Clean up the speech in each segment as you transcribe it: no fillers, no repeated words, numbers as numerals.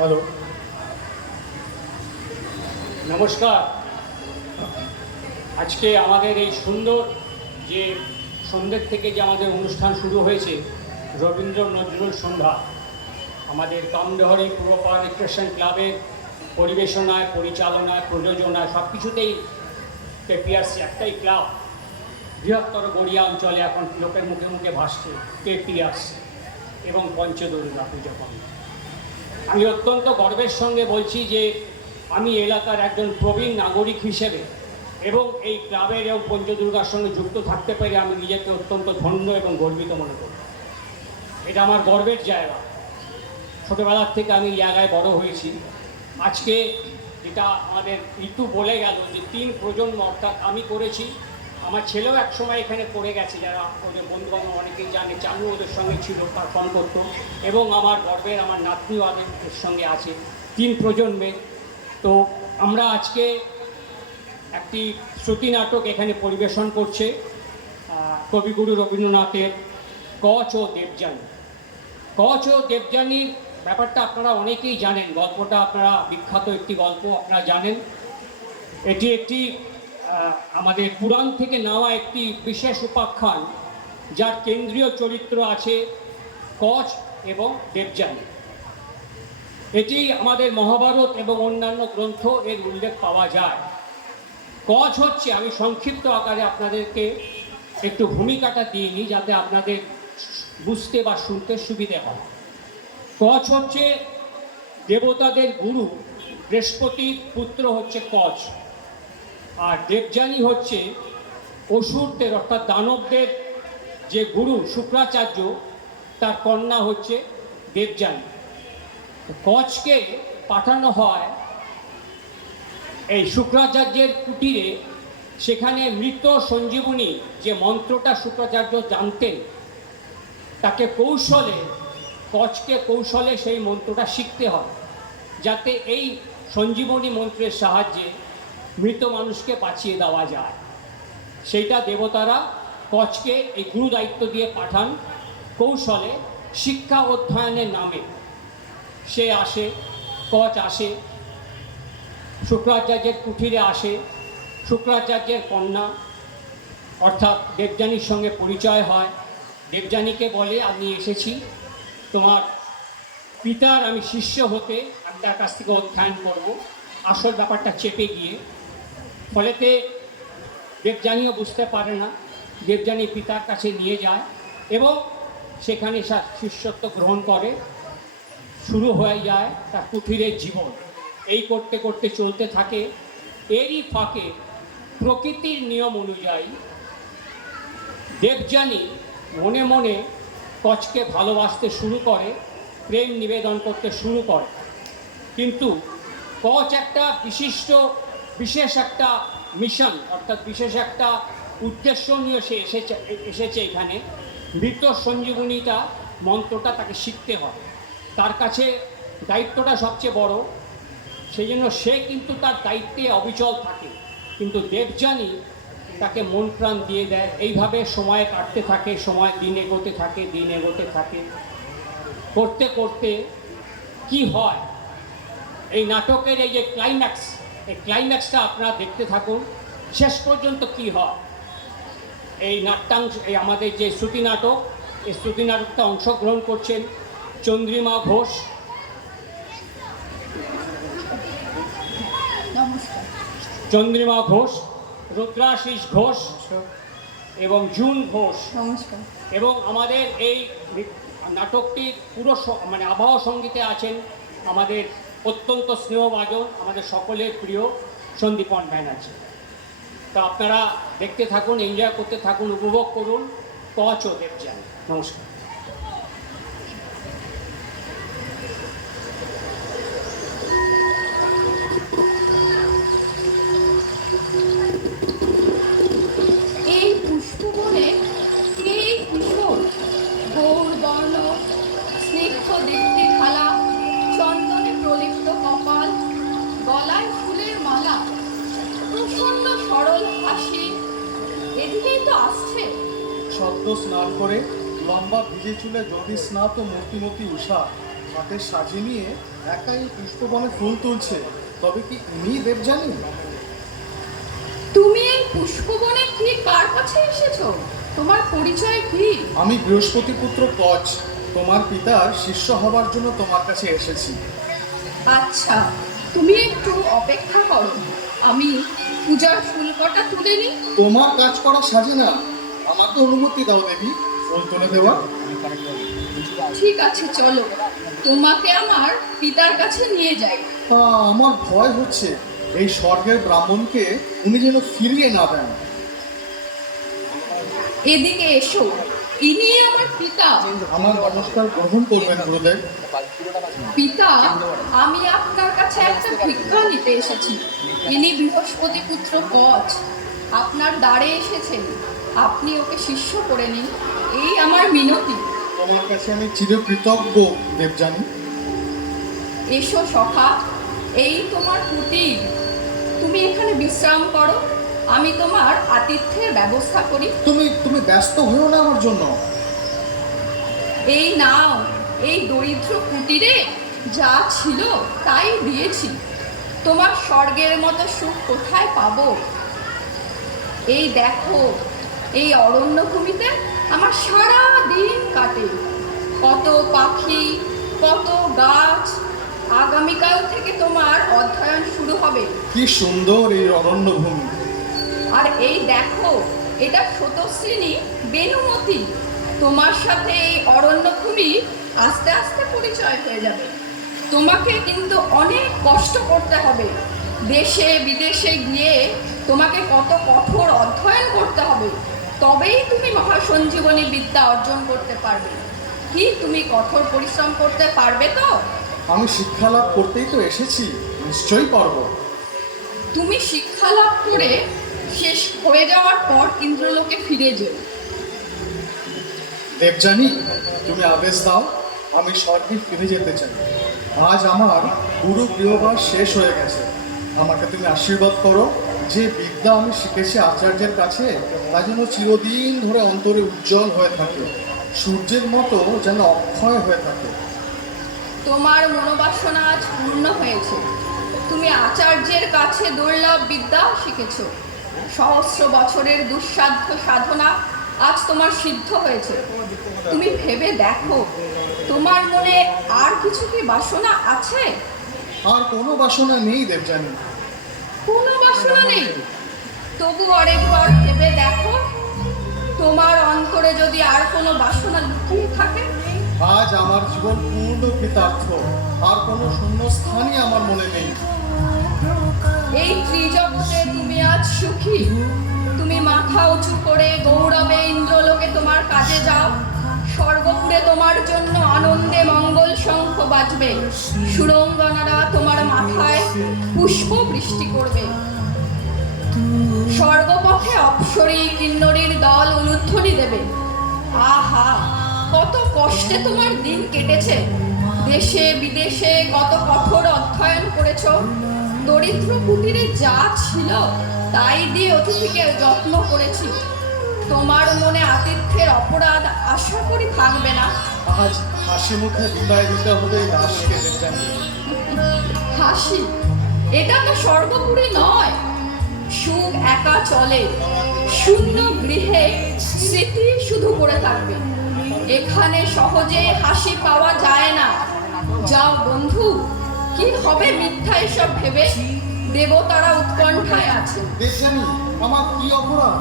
Hello, নমস্কার। আজকে আমাদের এই সুন্দর যে সন্ধ্যের থেকে যে আমাদের অনুষ্ঠান শুরু হয়েছে, রবীন্দ্র নজরুল সন্ধ্যা, আমাদের কামদেহরি পূর্বপাড়া রিক্রিয়েশন ক্লাবের পরিবেশনায়, পরিচালনায়, প্রযোজনায় সব কিছুতেই কেপিআরসি একটাই ক্লাব বৃহত্তর গড়িয়া অঞ্চলে এখন লোকের মুখে মুখে ভাসছে কেপিআরসি এবং পঞ্চদুর্গা পুজো কমিটি। আমি অত্যন্ত গর্বের সঙ্গে বলছি যে আমি এলাকার একজন প্রবীণ নাগরিক হিসেবে এবং এই ক্লাবের এবং পঞ্চদুর্গার সঙ্গে যুক্ত থাকতে পেরে আমি নিজেকে অত্যন্ত ধন্য এবং গর্বিত মনে করি। এটা আমার গর্বের জায়গা। ছোটোবেলার থেকে আমি এই জায়গায় বড় হয়েছি। আজকে যেটা আমাদের ঋতু বলে গেল যে 3 প্রজন্ম, অর্থাৎ আমি করেছি, আমার ছেলেও একসময় এখানে পড়ে গেছে, যারা ওদের বন্ধুবান্ধব অনেকেই জানে, চালু ওদের সঙ্গে ছিল, পারফর্ম করতো, এবং আমার গর্বের আমার নাতনিও ওদের সঙ্গে আছে, 3 প্রজন্মে। তো আমরা আজকে একটি শ্রুতি নাটক এখানে পরিবেশন করছে কবিগুরু রবীন্দ্রনাথের কচ ও দেবযানী। কচ ও দেবযানীর ব্যাপারটা আপনারা অনেকেই জানেন, গল্পটা আপনারা বিখ্যাত একটি গল্প আপনারা জানেন। এটি একটি আমাদের পুরাণ থেকে নেওয়া একটি বিশেষ উপাখ্যান, যার কেন্দ্রীয় চরিত্র আছে কচ এবং দেবযানী। এটি আমাদের মহাভারত এবং অন্যান্য গ্রন্থ এর উল্লেখ পাওয়া যায়। কচ হচ্ছে, আমি সংক্ষিপ্ত আকারে আপনাদেরকে একটু ভূমিকাটা দিয়ে নিই যাতে আপনাদের বুঝতে বা শুনতে সুবিধে হয়। কচ হচ্ছে দেবতাদের গুরু, বৃহস্পতির পুত্র হচ্ছে কচ, আর দেবযানী হচ্ছে অসুরদের অর্থাৎ দানবদের যে গুরু শুক্রাচার্য, তার কন্যা হচ্ছে দেবযানী। কচকে পাঠানো হয় এই শুক্রাচার্যের কুটিরে, সেখানে মৃত সঞ্জীবনী যে মন্ত্রটা শুক্রাচার্য জানতেন, তাকে কচকে কৌশলে সেই মন্ত্রটা শিখতে হয়, যাতে এই সঞ্জীবনী মন্ত্রের সাহায্যে মৃত মানুষকে বাঁচিয়ে দেওয়া যায়। সেইটা দেবতারা কচকে এই গুরু দায়িত্ব দিয়ে পাঠান কৌশলে, শিক্ষা অধ্যয়নের নামে। সে আসে, কচ আসে, শুক্রাচার্যের কুঠিরে আসে, শুক্রাচার্যের কন্যা অর্থাৎ দেবযানীর সঙ্গে পরিচয় হয়। দেবযানীকে বলে, আমি এসেছি তোমার পিতার আমি শিষ্য হতে, আমি তার কাছ থেকে অধ্যয়ন করব। আসল ব্যাপারটা চেপে গিয়ে, ফলেতে দেবযানীও বুঝতে পারে না। দেবযানী পিতার কাছে নিয়ে যায় এবং সেখানে শিষ্যত্ব গ্রহণ করে। শুরু হয়ে যায় তার কুঠিরের জীবন। এই করতে করতে চলতে থাকে। এরই ফাঁকে প্রকৃতির নিয়ম অনুযায়ী দেবযানী মনে মনে কচকে ভালোবাসতে শুরু করে, প্রেম নিবেদন করতে শুরু করে। কিন্তু কচ একটা বিশেষ একটা মিশন, অর্থাৎ বিশেষ একটা উদ্দেশ্য নিয়ে সে এসেছে এখানে। মৃত সঞ্জীবনীটা মন্ত্রটা তাকে শিখতে হয়, তার কাছে দায়িত্বটা সবচেয়ে বড়, সেই জন্য সে কিন্তু তার দায়িত্বে অবিচল থাকে। কিন্তু দেবযানী তাকে মন প্রাণ দিয়ে দেয়। এইভাবে সময় কাটতে থাকে, সময় দিন এগোতে থাকে। করতে করতে কি হয়, এই নাটকের এই যে ক্লাইম্যাক্স, এই ক্লাইম্যাক্সটা আপনারা দেখতে থাকুন শেষ পর্যন্ত কি হয়। এই নাট্যাংশ, এই আমাদের যে শ্রুতি নাটক, এই শ্রুতি নাটকটা অংশগ্রহণ করছেন চন্দ্রিমা ঘোষ, রুদ্রাশিস ঘোষ এবং জুন ঘোষ। নমস্কার। এবং আমাদের এই নাটকটি পুরো আবহাওয়া সঙ্গীতে আছেন আমাদের অত্যন্ত স্নেহভাজন, আমাদের সকলের প্রিয় সন্দীপন ব্যানার্জি। তো আপনারা দেখতে থাকুন, এনজয় করতে থাকুন, উপভোগ করুন কচ ও দেবযানী। নমস্কার। এই পুষ্পবনে এই কিশোর গৌরবর্ণ, স্নিগ্ধ দীপ্তি খালা, চন্দনে প্রলিপ্ত কপাল, গলায় ফুলের মালা, প্রসন্ন সরল হাসি, এদিকেই তো আসছে। সদ্য স্নান করে লম্বা ভিজে চুলে জ্যোতিস্নাত মূর্তিমতী উষা হাতে সাজিয়ে নিয়ে একাই পুষ্পবনে ফুল তুলছে, তবে কি ইনি দেবযানী? তুমি এই পুষ্পবনে কি কার কাছে এসেছো? তোমার পরিচয় কি? আমি বৃহস্পতি পুত্র কচ, তোমার পিতার শিষ্য হবার জন্য তোমার কাছে এসেছি। আচ্ছা, তুমি একটু অপেক্ষা করো, আমি পূজার ফুলকটা তুলে নিই। তোমার কাজ করা সাজে না, আমাকে অনুমতি দাও দেবী ফুল তুলে দেওয়া। ঠিক আছে, চলো, তোমাকে আমার পিতার কাছে নিয়ে যাই। আমার ভয় হচ্ছে এই স্বর্গের ব্রাহ্মণকে উনি যেন ফিরিয়ে না দেন। এদিকে এসো, ইনি আমার পিতা। আমার নমস্কার গ্রহণ করবেন গুরুদেব। পিতা, আমি আপনার কাছে একটা ভিক্ষা নিতে এসেছি। ইনি বৃহস্পতি পুত্র কচ আপনার দ্বারে এসেছেন, আপনি ওকে শিষ্য করে নিন, এই আমার মিনতি। তোমার কাছে আমি চিরকৃতজ্ঞ দেবযানী। এসো সখা, এই তোমার কুটির, তুমি এখানে বিশ্রাম করো, আমি তোমার আতিথ্যের ব্যবস্থা করি। তুমি ব্যস্ত হয়েও না আমার জন্য। এই নাও, এই দরিদ্র কুটিরে যা ছিল তাই দিয়েছি, তোমার স্বর্গের মতো সুখ কোথায় পাবো? এই দেখো, এই অরণ্যভূমিতে আমার সারা দিন কাটে, কত পাখি, কত গাছ। আগামীকাল থেকে তোমার অধ্যয়ন শুরু হবে। কি সুন্দর এই অরণ্যভূমি। আর এই দেখো, এটা স্রোতস্বিনী বেনুমতি, তোমার সাথে এই অরণ্যভূমি আস্তে আস্তে পরিচয় হয়ে যাবে। তোমাকে কিন্তু অনেক কষ্ট করতে হবে, দেশে বিদেশে গিয়ে তোমাকে কত কঠোর অধ্যয়ন করতে হবে, তবেই তুমি মহাসঞ্জীবনী বিদ্যা অর্জন করতে পারবে। কি তুমি কঠোর পরিশ্রম করতে পারবে তো? আমি শিক্ষা লাভ করতেই তো এসেছি, নিশ্চয়ই পারবো। তুমি শিক্ষা লাভ করে শেষ হয়ে যাওয়ার পর ইন্দ্রলোকে ফিরে যেও। দেবযানী, তুমি আদেশ দাও, আমি স্বর্গে ফিরে যেতে চাই। আজ আমার গুরু গৃহবাস শেষ হয়ে গেছে। আমাকে তুমি আশীর্বাদ করো যে বিদ্যা আমি শিখেছি আচার্যের কাছে তা যেন চিরদিন ধরে অন্তরে উজ্জ্বল হয়ে থাকে, সূর্যের মতো যেন অক্ষয় হয়ে থাকে। তোমার মনোবাসনা আজ পূর্ণ হয়েছে, তুমি আচার্যের কাছে দুর্লভ বিদ্যা শিখেছ, সহস্র বছরের দুঃসাধ্য সাধনা আজ তোমার সিদ্ধ হয়েছে। তুমি ভেবে দেখো, তোমার মনে আর কিছু কি বাসনা আছে? আর কোনো বাসনা নেই দেবযানী। কোনো বাসনা নেই? তবু আরেকবার ভেবে দেখো, তোমার অন্তরে যদি আর কোনো বাসনা লুকিয়ে থাকে। আজ আমার জীবন পূর্ণ কৃতার্থ, আর কোনো শূন্যস্থানই আমার মনে নেই। এই ত্রিজগতে তুমি আজ সুখী, তুমি মাথা উঁচু করে গৌরবে ইন্দ্রলোকে তোমার কাজে যাও, স্বর্গপুরে তোমার জন্য আনন্দে মঙ্গল শঙ্খ বাজবে, সুরঙ্গনারা তোমার মাথায় পুষ্প বৃষ্টি করবে, স্বর্গপথে অপ্সরী কিন্নরীর দল উলুধ্বনি দেবে। আহা, কত কষ্টে তোমার দিন কেটেছে, দেশে বিদেশে কত কঠোর অধ্যয়ন করেছ, দরিদ্র কুটিরে যা ছিল তাই দিয়ে অতিথিকে যত্ন করেছি। তোমার মনে আতিথ্যের অপরাধ আশা করি থাকবে না। আজ হাসি মুখে বিদায় দিতে হবে এই দাসকে দেবযানী। হাসি? এটা তো স্বর্গপুরী নয়, সুখ একা চলে, শূন্য গৃহে স্মৃতি শুধু পড়ে থাকবে, এখানে সহজে হাসি পাওয়া যায় না। যাও বন্ধু, কি হবে মিথ্যা এসব ভেবে, দেবতারা উৎকণ্ঠায় আছে। দেবযানী, আমার কি অপরাধ?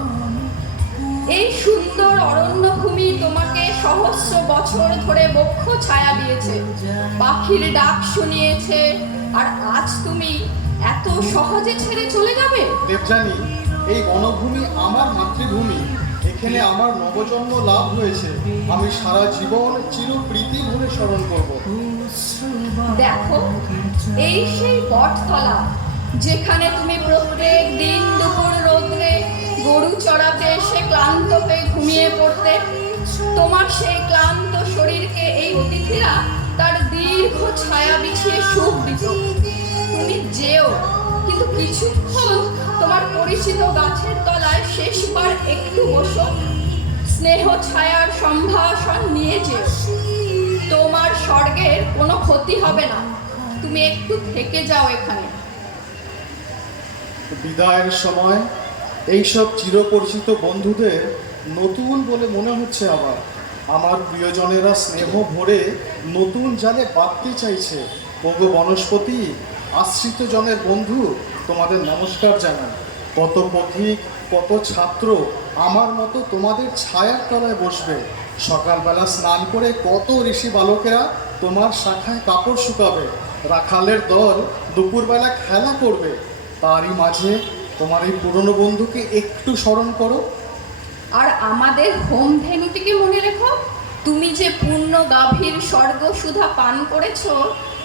এই সুন্দর অরণ্যভূমি তোমাকে সহস্র বছর ধরে বক্ষ ছায়া দিয়েছে, পাখির ডাক শুনিয়েছে, আর আজ তুমি এত সহজে ছেড়ে চলে যাবে? দেবযানী, এই বনভূমি আমার মাতৃভূমি, এখানে আমার নবজন্ম লাভ হয়েছে, আমি সারা জীবন চিরপ্রীতি ভরে স্মরণ করব। দেখো, এই সেই বটতলা যেখানে তুমি প্রত্যেক দিন দুপুর রোদ্রে গরু চড়াতে এসে ক্লান্ত হয়ে ঘুমিয়ে পড়তে। তোমার সেই ক্লান্ত শরীরকে এই অতিথিরা তার দীর্ঘ ছায়া বিছিয়ে সুখ দিত। তুমি যেও, কিন্তু কিছুক্ষণ তোমার পরিচিত গাছের তলায় শেষবার একটু বসো, স্নেহ ছায়ার সম্ভাষণ নিয়ে যেও। তোমার স্বর্গের কোনো ক্ষতি হবে না, তুমি একটু থেকে যাও এখানে। বিদায়ের সময় এইসব চিরপরিচিত বন্ধুদের নতুন বলে মনে হচ্ছে আমার প্রিয়জনেরা স্নেহ ভরে নতুন জালে বাঁধতে চাইছে। ওগো বনস্পতি, আশ্রিত জনের বন্ধু, তোমাদের নমস্কার জানাই। কত পথিক, কত ছাত্র আমার মতো তোমাদের ছায়ার তলায় বসবে। সকালবেলা স্নান করে কত ঋষি বালকেরা তোমার শাখায় কাপড় শুকাবে। রাখালের দল দুপুরবেলা খেলা করবে। তারই মাঝে তোমার এই পুরনো বন্ধুকে একটু স্মরণ করো। আর আমাদের হোম ধেনুটিকে মনে রেখো। তুমি যে পূর্ণ গাভীর স্বর্গ সুধা পান করেছো,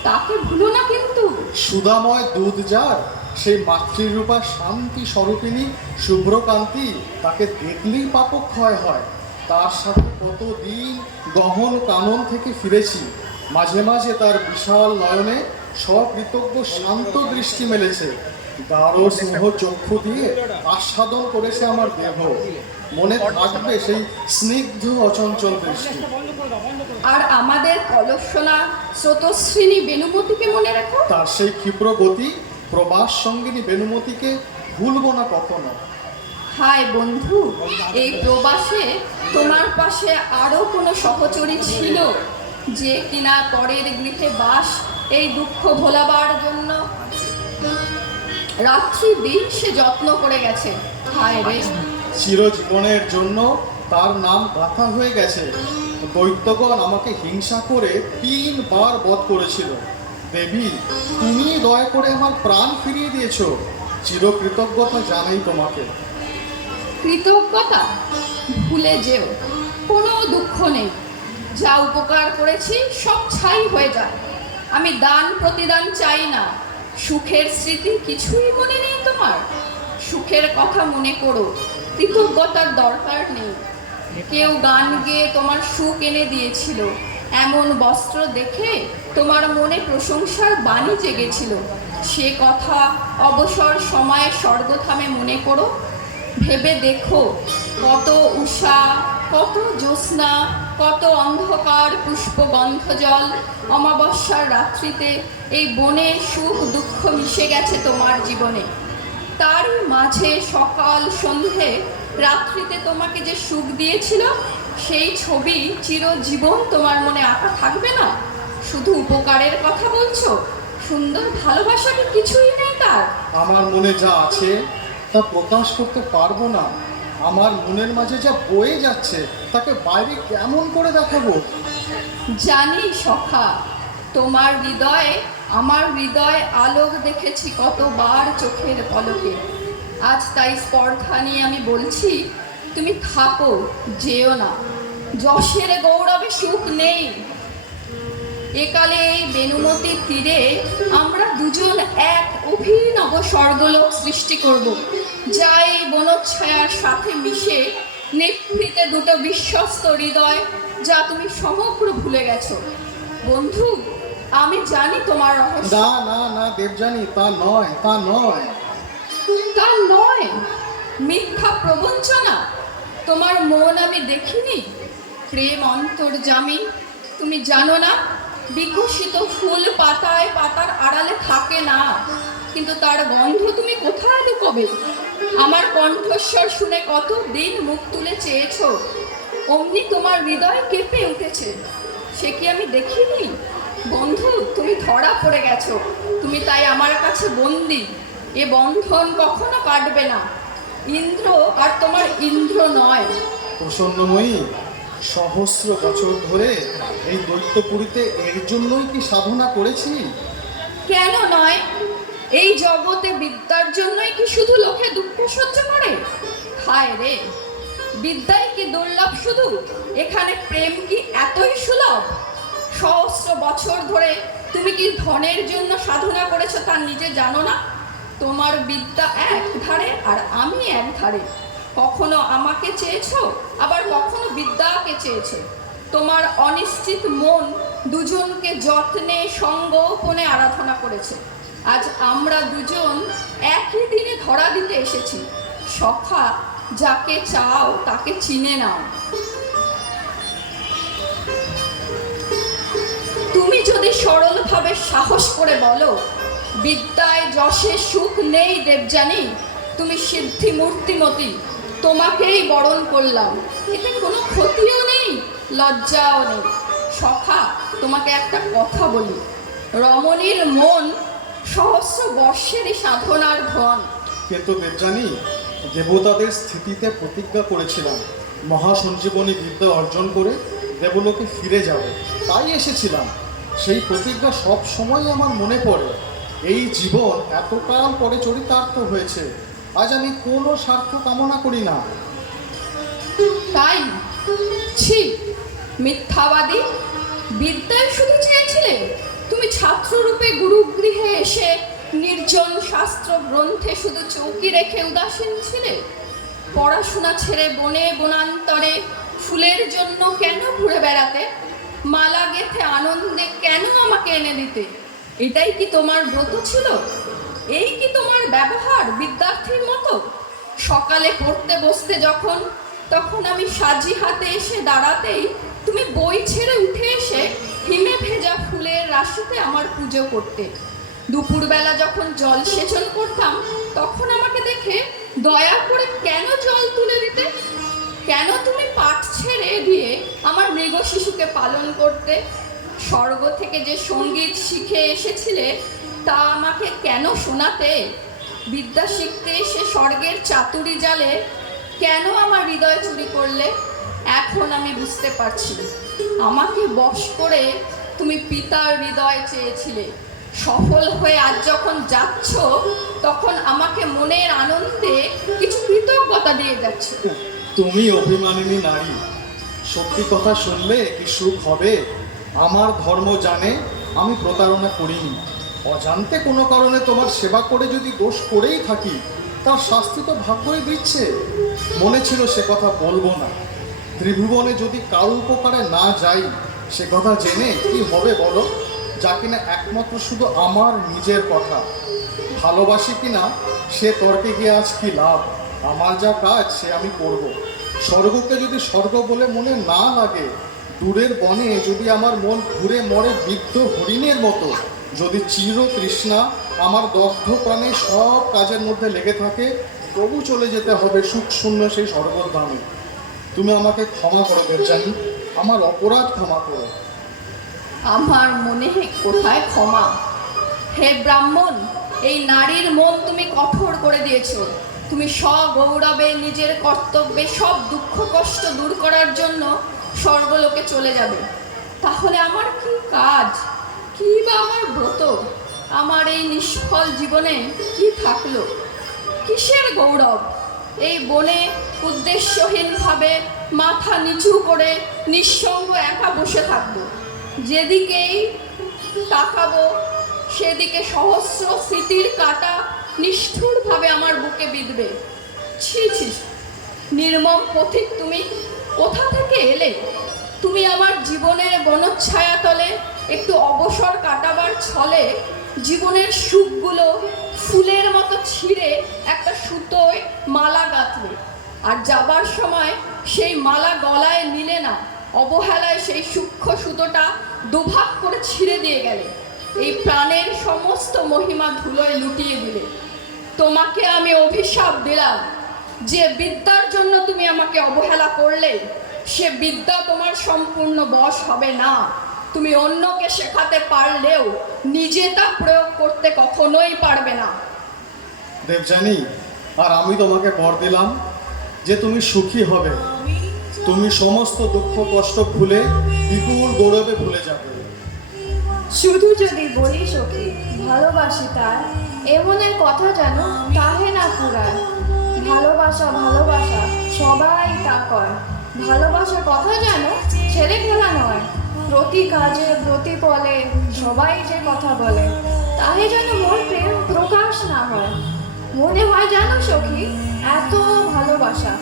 তাকে ভুলো না কিন্তু। সুধাময় দুধ যার, সেই মাতৃরূপা শান্তি স্বরূপিণী শুভ্রকান্তি, তাকে দেখলেই পাপক্ষয় হয়। তার সাথে কতদিন গহন কানন থেকে ফিরেছি। মাঝে মাঝে তার বিশাল নয়নে সকৃতজ্ঞ শান্ত দৃষ্টি মেলেছে। গাঢ় সিংহ চক্ষু দিয়ে আস্বাদন করেছে আমার দেহ। মনে থাকবে সেই স্নিগ্ধ অচঞ্চল দৃষ্টি। আর আমাদের কলসনা স্রোতস্বিনী বেনুমতিকে মনে রাখো। তার সেই ক্ষিপ্র গতি, প্রবাস সঙ্গিনী বেনুমতিকে ভুলব না কখনো। হায় বন্ধু, এই প্রবাসে তোমার পাশে আরো কোনো সহচরী ছিল, যে কিনা পরের গৃহে বাস এই দুঃখ ভোলাবার জন্য রাত্রি দিন সে যত্ন করে গেছে। হায় রে, চিরজীবনের জন্য তার নাম গাথা হয়ে গেছে। দৈত্যগণ আমাকে হিংসা করে 3 বার বধ করেছিল। দেবী, তুমি দয়া করে আমার প্রাণ ফিরিয়ে দিয়েছো। চিরকৃতজ্ঞতা জানাই তোমাকে। কৃতজ্ঞতা ভুলে যেও, কোনো দুঃখ নেই। যা উপকার করেছি সব ছাই হয়ে যায়। আমি দান প্রতিদান চাই না। সুখের স্মৃতি কিছুই মনে নেই তোমার? সুখের কথা মনে করো, কৃতজ্ঞতার দরকার নেই। কেউ গান গেয়ে তোমার সুখ এনে দিয়েছিল, এমন বস্ত্র দেখে তোমার মনে প্রশংসার বাণী জেগেছিল। সে কথা অবসর সময়ে স্বর্গধামে মনে করো। ভেবে দেখো, কত উষা, কত জ্যোৎস্না, কত অন্ধকার পুষ্পগন্ধ জল অমাবস্যার রাত্রিতে এই বনে সুখ দুঃখ মিশে গেছে তোমার জীবনে। তারই মাঝে সকাল সন্ধে রাত্রিতে তোমাকে যে সুখ দিয়েছিল, সেই ছবি চিরজীবন তোমার মনে আঁকা থাকবে না? শুধু উপকারের কথা বলছো, সুন্দর ভালোবাসা কি কিছুই নেই তার? আমার মনে যা আছে তা প্রকাশ করতে পারবো না। আমার মনের মাঝে যা বয়ে যাচ্ছে তাকে বাইরে কেমন করে দেখাবো? জানি সখা, তোমার হৃদয়ে আমার হৃদয় আলোক দেখেছি কতবার চোখের পলকে। আজ তাই স্পর্ধা নিয়ে আমি বলছি, তুমি থাকো, যেও না। যশের গৌরবে সুখ নেই। একালে এই বেনুমতির তীরে আমরা দুজন এক অভিনব স্বর্গলোক সৃষ্টি করব, যা এই বনচ্ছায়ার সাথে মিশে নিভৃতে দুটো বিশ্বস্ত হৃদয়, যা তুমি সমগ্র ভুলে গেছো। বন্ধু, আমি জানি তোমার রহস্য। না না না দেবযানী, তা নয়, তা নয়। তা নয়? মিথ্যা প্রবঞ্চনা। তোমার মন আমি দেখিনি। প্রেম অন্তর্যামী। তুমি জানো না, বিকশিত ফুল পাতায় পাতার আড়ালে থাকে না, কিন্তু তার গন্ধ তুমি কোথায় লুকোবে? আমার কণ্ঠস্বর শুনে কত দিন মুখ তুলে চেয়েছো, অমনি তোমার হৃদয় কেঁপে উঠেছে। সে কি আমি দেখিনি? বন্ধু, তুমি ধরা পড়ে গেছো। তুমি তাই আমার কাছে বন্দি। এ বন্ধন কখনো কাটবে না। ইন্দ্র আর তোমার ইন্দ্র নয়। প্রসন্নময়ী, সহস্র বছর ধরে এই দৈত্যপুরীতে এর জন্যই কি সাধনা করেছি? কেন নয়? এই জগতে বিদ্যার জন্যই কি শুধু লোকে দুঃখ সহ্য করে? হায় রে, বিদ্যাই কি দুর্লভ শুধু? এখানে প্রেম কি এতই সুলভ? সহস্র বছর ধরে তুমি কি ধনের জন্য সাধনা করেছো তা নিজে জানো না? তোমার বিদ্যা এক ধারে আর আমি এক ধারে। কখনো আমাকে চেয়েছো, আবার কখনো বিদ্যাকে চেয়েছো। তোমার অনিশ্চিত মন দুজনকে যত্নে সঙ্গোপনে আরাধনা করেছে। আজ আমরা দুজন একই দিনে ধরা দিতে এসেছি। সখা, যাকে চাও তাকে চিনে নাও। তুমি যদি সরলভাবে সাহস করে বলো বিদ্যায় যশে সুখ নেই দেবযানী, তুমি সিদ্ধি মূর্তিমতী, তোমাকেই বরণ করলাম, এতে কোনো ক্ষতিও নেই, লজ্জাও নেই। সখা, তোমাকে একটা কথা বলি, রমণীর মন সহস্র বর্ষেরই সাধনার ধন। কিন্তু দেবযানী, দেবতাদের স্থিতিতে প্রতিজ্ঞা করেছিলাম মহাসঞ্জীবনী বিদ্যা অর্জন করে দেবলোকে ফিরে যাব, তাই এসেছিলাম। সেই প্রতিজ্ঞা সব সময় আমার মনে পড়ে। এই জীবন এতকাল পরে চরিতার্থ হয়েছে, আজ আমি কোনো স্বার্থ কামনা করি না। তাই? ছি, মিথ্যাবাদী! বিদ্যায় শুধু চেয়েছিলে, তুমি ছাত্ররূপে গুরুগৃহে এসে নির্জন শাস্ত্র গ্রন্থে শুধু চৌকি রেখে উদাসীন ছিলে? পড়াশোনা ছেড়ে বনে বনান্তরে ফুলের জন্য কেন ঘুরে বেড়াতে? মালা গেথে আনন্দে কেন আমাকে এনে দিতে? এটাই কি তোমার ব্রত ছিল? এই কি তোমার ব্যবহার বিদ্যার্থীর মতো? সকালে পড়তে বসতে যখন, তখন আমি সাজি হাতে এসে দাঁড়াতেই তুমি বই ছেড়ে উঠে এসে হিমে ভেজা ফুলের রাশিতে আমার পুজো করতে। দুপুরবেলা যখন জল সেচন করতাম, তখন আমাকে দেখে দয়া করে কেন জল তুলে দিতে? কেন তুমি পাঠ ছেড়ে দিয়ে আমার মৃগ শিশুকে পালন করতে? স্বর্গ থেকে যে সঙ্গীত শিখে এসেছিলে তা আমাকে কেন শোনাতে? বিদ্যা শিখতে এসে স্বর্গের চাতুরি জালে কেন আমার হৃদয় চুরি করলে? এখন আমি বুঝতে পারছি, আমাকে বশ করে তুমি পিতার হৃদয় চেয়েছিলে। সফল হয়ে আজ যখন যাচ্ছ, তখন আমাকে মনের আনন্দে কিছু কৃতজ্ঞতা দিয়ে যাচ্ছ। তুমি অভিমানিনী নারী, সত্যি কথা শুনলে কি সুখ হবে? আমার ধর্ম জানে আমি প্রতারণা করিনি। অজান্তে কোনো কারণে তোমার সেবা করে যদি দোষ করেই থাকি, তার শাস্তি তো ভাগ্যই দিচ্ছে। মনে ছিল সে কথা বলবো না। ত্রিভুবনে যদি কারো উপকারে না যাই, সে কথা জেনে কি হবে বলো? যা কিনা একমাত্র শুধু আমার নিজের কথা। ভালোবাসি কিনা সে তর্কে গিয়ে আজ কি লাভ? আমার যা কাজ সে আমি করব। স্বর্গকে যদি স্বর্গ বলে মনে না লাগে, দূরের বনে যদি আমার মন ঘুরে মরে বৃদ্ধ হরিণের মতো, যদি চির তৃষ্ণা আমার দগ্ধ প্রাণে সব কাজের মধ্যে লেগে থাকে, তবু চলে যেতে হবে সুখ শূন্য সেই স্বর্গধামে। তুমি আমাকে ক্ষমা করো দেবযানী, আমার অপরাধ ক্ষমা করো। আমার মনে কোথায় ক্ষমা? হে ব্রাহ্মণ, এই নারীর মন তুমি কঠোর করে দিয়েছো। তুমি সগৌরবে নিজের কর্তব্যে সব দুঃখ কষ্ট দূর করার জন্য স্বর্গলোকে চলে যাবে। তাহলে আমার কি কাজ, কি বা আমার ব্রত? আমার এই নিষ্ফল জীবনে কি থাকলো? কিসের গৌরব? এই বনে উদ্দেশ্যহীনভাবে মাথা নিচু করে নিঃসঙ্গ একা বসে থাকবো। যেদিকেই তাকাবো সেদিকে সহস্র স্মৃতির কাঁটা নিষ্ঠুরভাবে আমার বুকে বিঁধবে। ছি ছি, নির্মম পথিক তুমি, কোথা থেকে এলে? তুমি আমার জীবনের বনচ্ছায়া তলে একটু অবসর কাটাবার ছলে জীবনের সুখগুলো ফুলের মতো ছিঁড়ে একটা সুতোয় মালা গাঁথলে, আর যাবার সময় সেই মালা গলায় নিলে না, অবহেলায় সেই সূক্ষ্ম সুতোটা দুভাগ করে ছিঁড়ে দিয়ে গেলে। এই প্রাণের সমস্ত মহিমা ধুলোয় লুটিয়ে দিলে। তোমাকে আমি অভিশাপ দিলাম, যে বিদ্যার জন্য তুমি আমাকে অবহেলা করলে, সে বিদ্যা তোমার সম্পূর্ণ বশ হবে না। তুমি অন্যকে শেখাতে পারলেও নিজে তা প্রয়োগ করতে কখনোই পারবে না। দেবযানী, আর আমি তোমাকে বর দিলাম যে তুমি সুখী হবে। তুমি সমস্ত দুঃখ কষ্ট ভুলে বিপুল গৌরবে ভুলে যাবে। শুধু যদি বলি সখী ভালোবাসি তার, এমনের কথা যেন তাহে না ফুরায়। ভালোবাসা ভালোবাসা সবাই তা কয়, ভালোবাসার কথা যেন ছেলে খেলা নয়। প্রতি কাজে প্রতি পলে সবাই যে কথা বলে, তাহে যেন মোর প্রেম প্রকাশ না হয়। মনে হয় জানো সখী, এত ভালোবাসা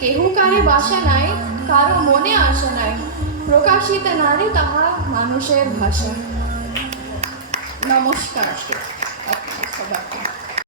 কেহু কারে বাসা নাই, কারো মনে আসে নাই। প্রকাশিত নারী তাহা মানুষের ভাষা। নমস্কার আপনার সবাইকে।